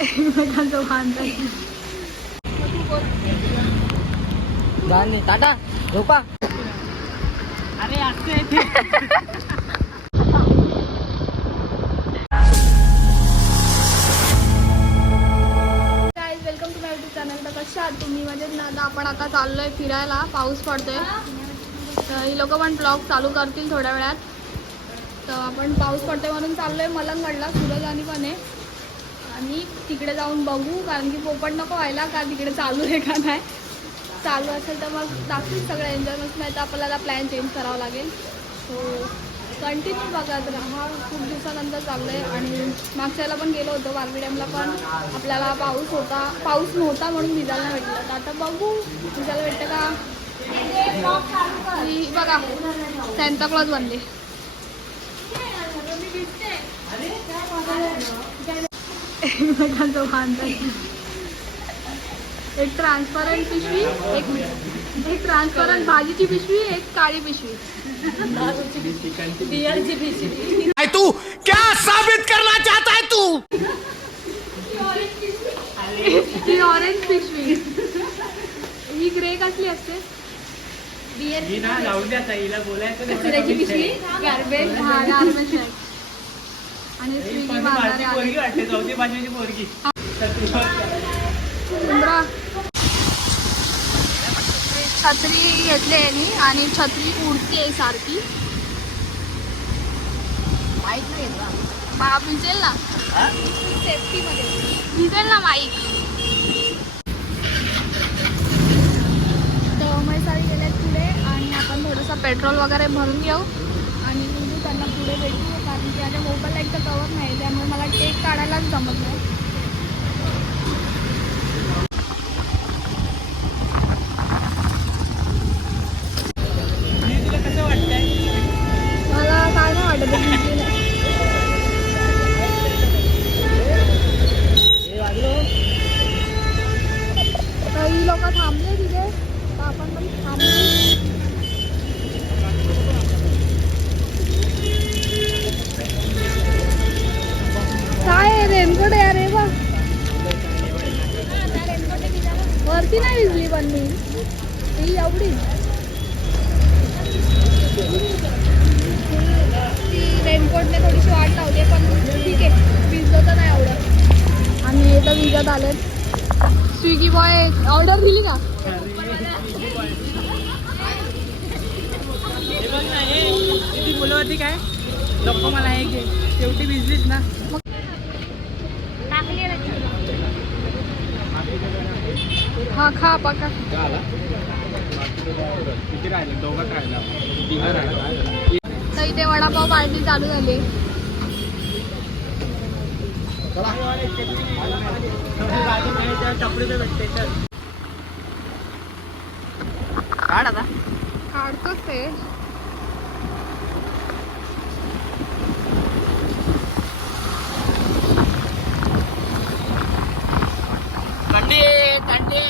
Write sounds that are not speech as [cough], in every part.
एकमेकांचं गाणे टाटा झोपा. अरे असते तुम्ही? मजेत ना? आता आपण आता चाललोय फिरायला. पाऊस पडतोय. तर ही लोक पण ब्लॉग चालू करतील थोड्या वेळात. तर आपण पाऊस पडतोय म्हणून चाललोय. मलंगडला सूरज आणि पण आहे. आणि तिकडे जाऊन बघू कारण की पोपट नको व्हायला का तिकडे चालू आहे का नाही. चालू असेल तर मग दाखवील सगळं एन्जॉयमेंट नाही तर आपल्याला प्लॅन चेंज करावा लागेल. सो कंटिन्यू बघत राहा खूप दिवसानंतर चाललं आहे. आणि मागच्या वेळेला पण गेलो होतो बारबी डॅमला पण. आपल्याला पाऊस होता. पाऊस नव्हता म्हणून भिजायला नाही भेटलं. तर आता बघू. भिजायला भेटतं का? बघा. सॅन्टाक्लॉज बनले. एकमेकांचं बांधतात एक ट्रान्सपरंट पिशवी एक एक ट्रान्सपरंट भाजीची पिशवी एक काळी पिशवी. बियरची पिशवी. तू क्या साबित करना चाहता है तू? ही ऑरेंज पिशवी. ही ग्रे कसली असते? बियर ही पिशवी. गार्बेज हा गार्बेज आणि स्विगी आले छत्री घेतली यांनी आणि छत्री उडती आहे सारखी. माहीत नाही. बा भिजेल ना? सेफ्टी मध्ये भिजेल ना माईक? तर गेल्यात पुढे आणि आपण थोडंसं पेट्रोल वगैरे भरून घेऊ. आणि त्यांना पुढे भेटू. कारण माझ्या मोबाईलला एक तर कवर नाही त्यामुळे मला केक काढायलाच जमत नाही. कसं वाटतंय मला काय नाही वाटत आहे लोक थांबले तिथे तर आपण पण थांबलो भिजत आलेत स्विगी बॉय ऑर्डर दिली ना? होती काय? नको मला हे घे. शेवटी भिजलीच ना. हा खा पका. किती राहिले? दोघात राहिला. तिघा राहिला. तर इथे वडापाव पार्टी चालू झाली. काढ आता. काढतोच ते थंडी थंडी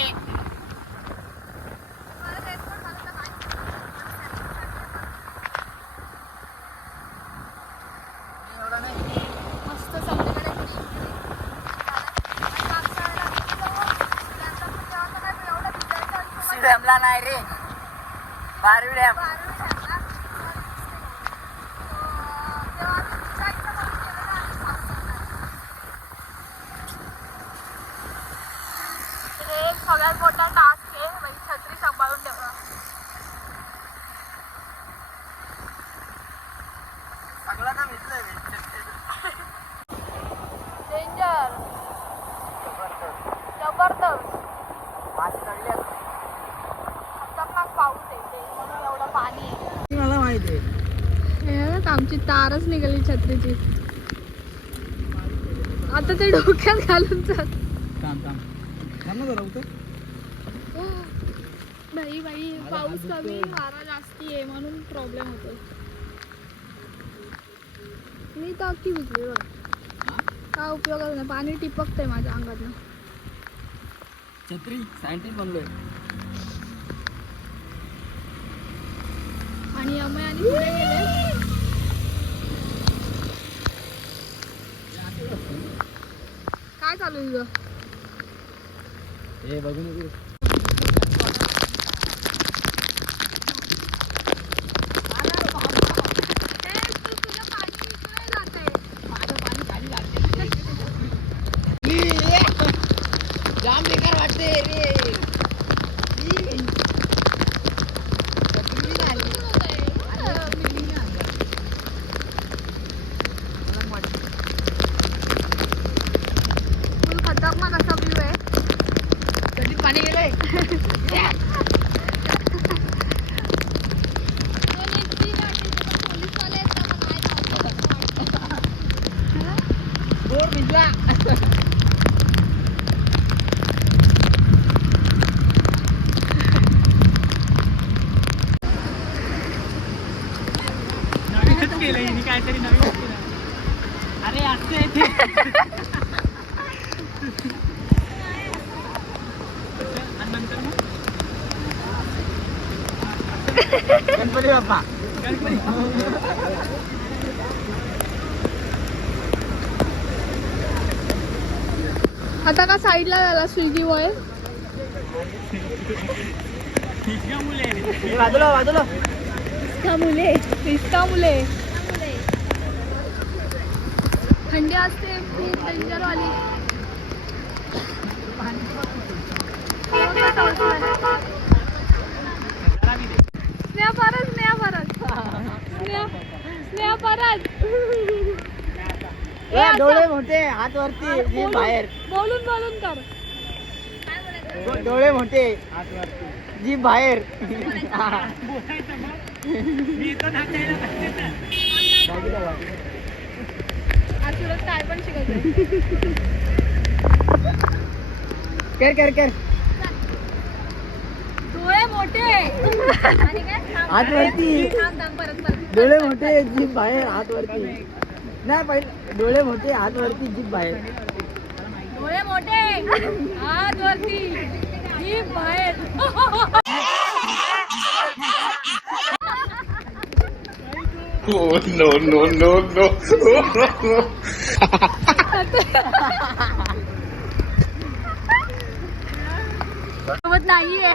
मस्त सगळीकडे डॅमला नाही रे. बारवी डॅम सगळ्यात मोठा टास्क आहे म्हणजे छत्री सांभाळून ठेवणं सगळं ना भिजलंय डेंजर जबरदस्त मासे चढले खतरनाक पाऊस आहे ते म्हणून एवढं पाणी मला माहिती आहे. हे आमची तारच निघाली छत्रीची. आता ते डोक्यात घालून जात थांब थांब. थांब ना जरा उतर. [gasps] बाई बाई पाऊस कमी वारा जास्ती आहे म्हणून प्रॉब्लेम होतो मी तर अख्खी भिजली बघ. काय उपयोगच नाही पाणी टिपकतंय माझ्या अंगातनं. छत्री सायंटिस्ट बनलोय. आणि अमय आणि पुढे गेले. काय चालू आहे तुझं हे बघू नको बेकार वाटते रे फुल खतरनाक असा व्ह्यू आहे पाणी गेलंय बोर भिजला नवीनच केलं हिने काहीतरी नवीनच केलं अरे असं आहे ते आणि नंतर मग गणपती बाप्पा आता का साईडला झाला स्विगी इतक्या मुले. बाजूला बाजूला मुले थंडी असते खूप डेंजर वाली दे. स्नेहा परत स्नेहा परत स्नेहा स्नेहा परत ए, डोळे मोठे हात वरती जीभ बोलून- बाहेर. बोलून बोलून कर. डो- डोळे मोठे. जीभ बाहेर. आज सुरत काय पण शिकायचं कर कर कर. हात वरती डोळे मोठे जीभ बाहेर हात वरती नाही पहिले डोळे मोठे हात वरती जीभ बाहेर. डोळे मोठे हात वरती जीभ बाहेर. Oh, no, no, no, no. सोबत नाहीये.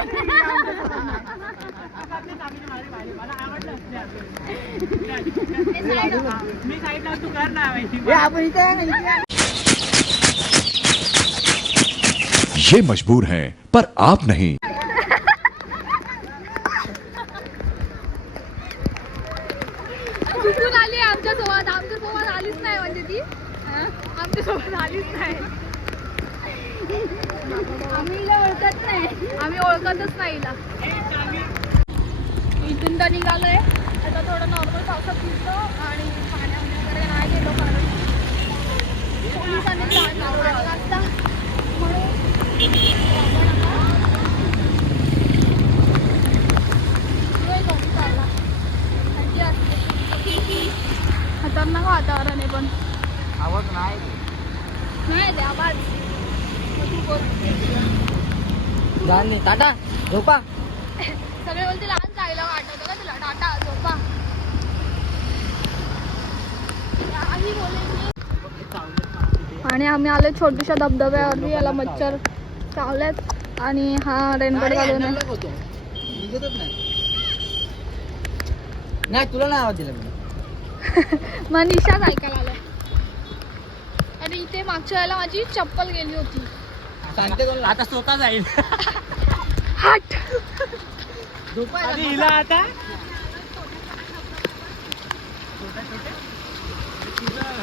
[laughs] मी साईडला तू कर ना हे. ये मजबूर हैं पर आप नहीं। चुकून आली आमच्यासोबत? आमच्यासोबत आलीच नाही म्हणजे ती. आमच्यासोबत आलीच नाही. आम्ही ओळखत नाही. आम्ही ओळखतच नाही इथून तर निघालोय. आता थोडं नॉर्मल पावसात भिजलो आणि पाण्यामध्ये वगैरे नाही गेलो कारण पोलिसांनी म्हणून. खतरनाक वातावरण आहे पण. आवाज नाही नाही ते आवाज. तू बोल. टाटा झोपा. सगळे बोलते लहान जायला वाटत का तुला टाटा झोपा काही बोलेल मी. आणि आम्ही आलो छोट्याशा धबधब्यावरती याला मच्छर चावल्यात आणि हा रेनकोट घालून नाही. नाही तुला नाही आवाज दिला मी. [laughs] मग निशाच ऐकायला आलाय. आणि इथे मागच्या वेळेला माझी चप्पल गेली होती. सांगते आता स्वतः जाईल. [laughs] हट. आणि हिला आता?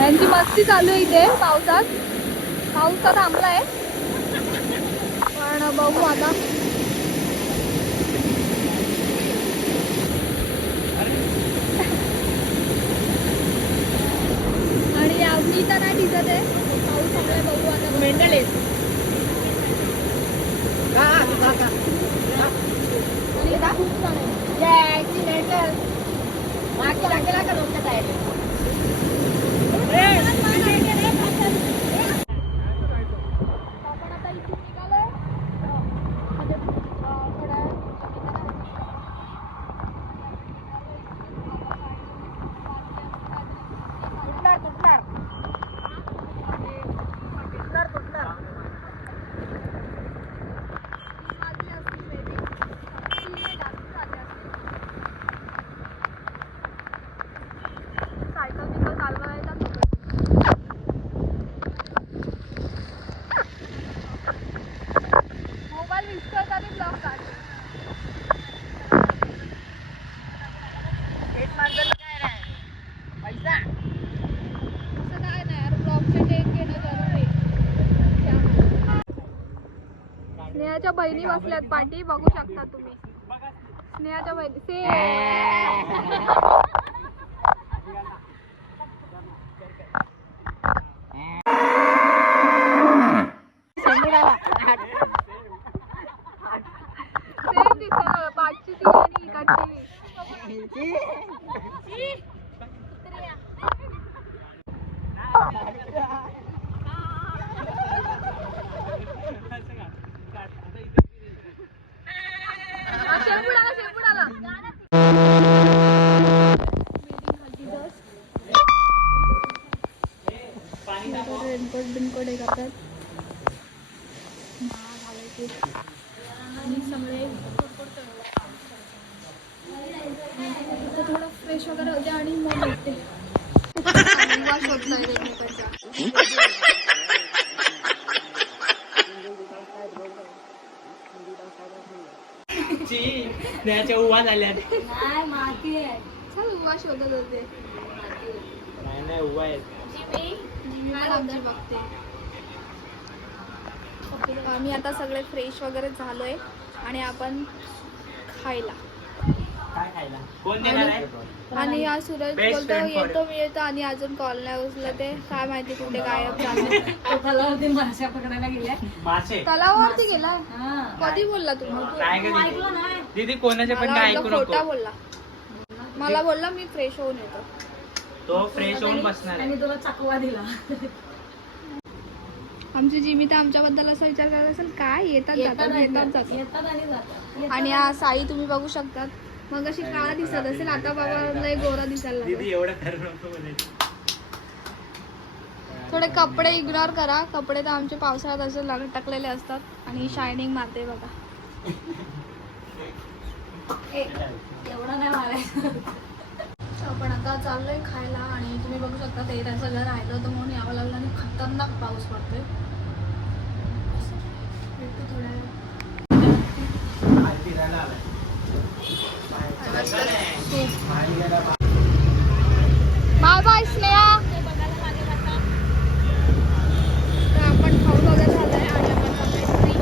यांची मस्ती चालू आहे इथे पावसात. पाऊस तर थांबलाय. पण बघू आता. आणि आम्ही तर नाही दिसत आहे. पाऊस आपल्याला बघू आता. मेंटल खूप छान आहे. मागे लागेला का तुमच्या तयारी? Hey, hey. स्नेहाच्या बहिणी बसल्यात. पाठी बघू शकता तुम्ही. स्नेहाच्या बहिणी. से [laughs] [laughs] सेम दिसत पाठची ती आणि इकडची हा, शेपूट आला शेपूट आला रेनकोट बिनकोट हे करतात आणि सगळे आता थोडं फ्रेश वगैरे होते आणि मग भेटते शोधताय एकमेकांच्या त्याच्या उभा झाल्या चल उभा शोधत होते नाही नाही उभा आहे बघते आम्ही आता सगळे फ्रेश वगैरे झालोय आणि आपण खायला. काय खायला? कोण देणार आहे आणि आज सूरज Best बोलतो friend for येतो मी येतो. आणि अजून कॉल नाही उचलं ते काय माहिती कुठे [laughs] गायब झालं. मासे. तलावावरती गेलाय कधी बोलला तुम्ही दीदी कोणाचे पण मला काय वाटलं ऐकू खोटा नको. बोलला. मला बोलला मी फ्रेश होऊन येतो. तो फ्रेश होऊन बसणार आहे. आमची जिमी तर आमच्याबद्दल असा विचार करत असेल काय? येतात जातात येतात जातात. आणि हा साई तुम्ही बघू शकतात. मग अशी काळा दिसत असेल आता बाबा लय गोरा दिसायला लागला. एवढं थोडे कपडे इग्नोर करा. कपडे तर आमचे पावसाळ्यात असे लग टाकलेले असतात. आणि शायनिंग मारते बघा. आपण आता चाललोय खायला आणि तुम्ही बघू शकता ते त्यांचं घर राहिलं होतं म्हणून यावं लागलं आणि खतरनाक पाऊस पडतोय. थोड्या बाय बाय स्नेहा तर आपण खाऊन वगैरे झालंय आणि आपण चाललोय घरी.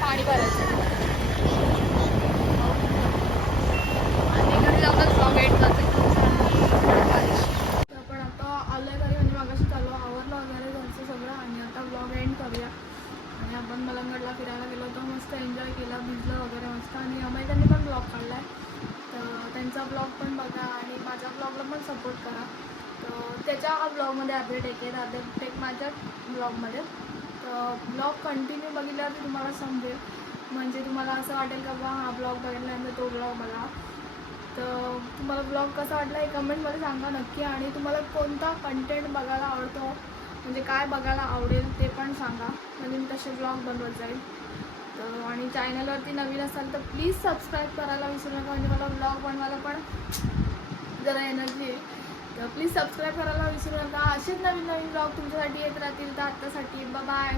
पाणी भरायचं आणि घरी जाऊनच ब्लॉग एंड करते तर आपण आता आलोय घरी म्हणजे मागाशी चालू आवरलं वगैरे घरचं सगळं आणि आता ब्लॉग एंड करूया आणि आपण मलंगडला फिरायला गेलो होतो मस्त एन्जॉय केला भिजलं वगैरे मस्त. आणि अमेरिकांनी त्यांनी पण ब्लॉग काढला आहे तर त्यांचा ब्लॉग पण बघा आणि माझ्या ब्लॉगला पण सपोर्ट करा. तर त्याच्या ब्लॉगमध्ये अपडेट टेक आहेत टेक माझ्या ब्लॉगमध्ये तर ब्लॉग कंटिन्यू बघितल्यावर तुम्हाला समजेल. म्हणजे तुम्हाला असं वाटेल का बा हा ब्लॉग बघितल्यानंतर तो ब्लॉग बघा. तर तुम्हाला ब्लॉग कसा वाटला हे कमेंटमध्ये सांगा नक्की. आणि तुम्हाला कोणता कंटेंट बघायला आवडतो म्हणजे काय बघायला आवडेल ते पण सांगा. म्हणजे मी तसे ब्लॉग बनवत जाईल. तर आणि चॅनलवरती नवीन असाल तर प्लीज सबस्क्राईब करायला विसरू नका. म्हणजे मला ब्लॉग बनवायला पण जरा एनर्जी आहे. तर प्लीज सबस्क्राईब करायला विसरू नका. असेच नवीन नवीन ब्लॉग तुमच्यासाठी येत राहतील तर आत्तासाठी. बाय